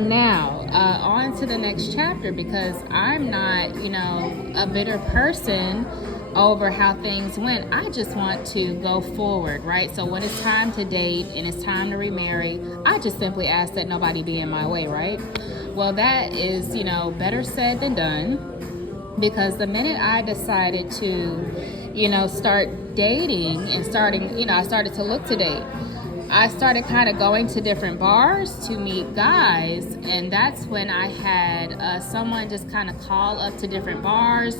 Now, on to the next chapter, because I'm not, a bitter person over how things went. I just want to go forward, right? So when it's time to date and it's time to remarry, I just simply ask that nobody be in my way, right? Well, that is, better said than done, because the minute I decided to, start dating and I started to look to date. I started kind of going to different bars to meet guys, and that's when I had someone just kind of call up to different bars,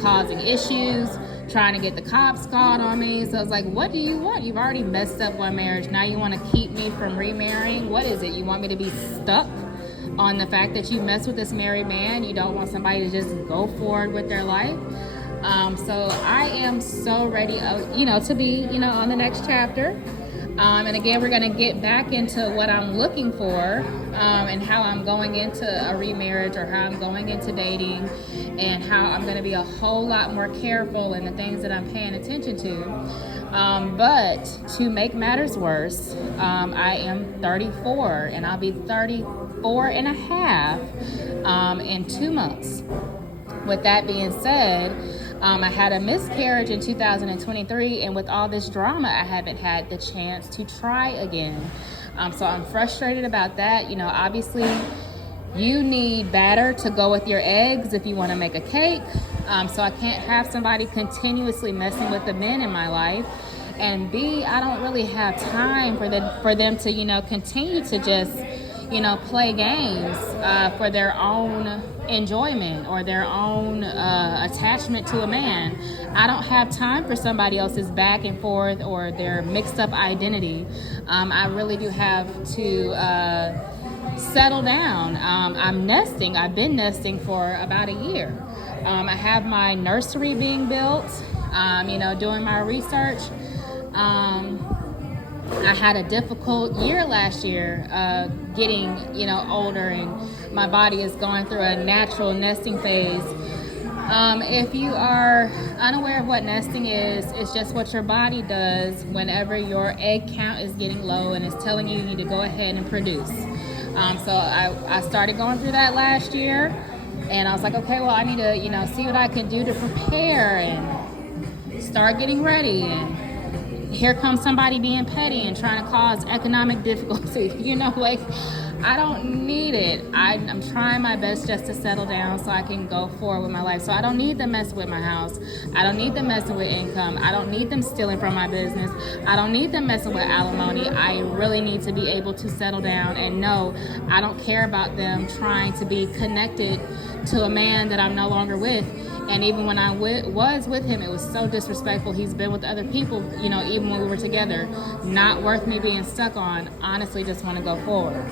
causing issues, trying to get the cops called on me. So I was like, what do you want? You've already messed up one marriage. Now you want to keep me from remarrying? What is it? You want me to be stuck on the fact that you mess with this married man? You don't want somebody to just go forward with their life? So I am so ready, to be, on the next chapter. And again, we're going to get back into what I'm looking for, and how I'm going into a remarriage, or how I'm going into dating, and how I'm going to be a whole lot more careful in the things that I'm paying attention to. But to make matters worse, I am 34, and I'll be 34 and a half in 2 months. With that being said, I had a miscarriage in 2023, and with all this drama, I haven't had the chance to try again. So I'm frustrated about that. Obviously, you need batter to go with your eggs if you want to make a cake. So I can't have somebody continuously messing with the men in my life. And B, I don't really have time for them to, continue to just, play games for their own enjoyment or their own attachment to a man. I don't have time for somebody else's back and forth or their mixed up identity. I really do have to settle down. I'm nesting. I've been nesting for about a year. I have my nursery being built, doing my research. I had a difficult year last year, getting, older, and my body is going through a natural nesting phase. If you are unaware of what nesting is, it's just what your body does whenever your egg count is getting low and it's telling you need to go ahead and produce. So I started going through that last year, and I was like, okay, well, I need to, see what I can do to prepare and start getting ready. And here comes somebody being petty and trying to cause economic difficulty. I don't need it. I'm trying my best just to settle down so I can go forward with my life. So I don't need them messing with my house. I don't need them messing with income. I don't need them stealing from my business. I don't need them messing with alimony. I really need to be able to settle down and know I don't care about them trying to be connected to a man that I'm no longer with. And even when I was with him, it was so disrespectful. He's been with other people, even when we were together. Not worth me being stuck on. Honestly, just want to go forward.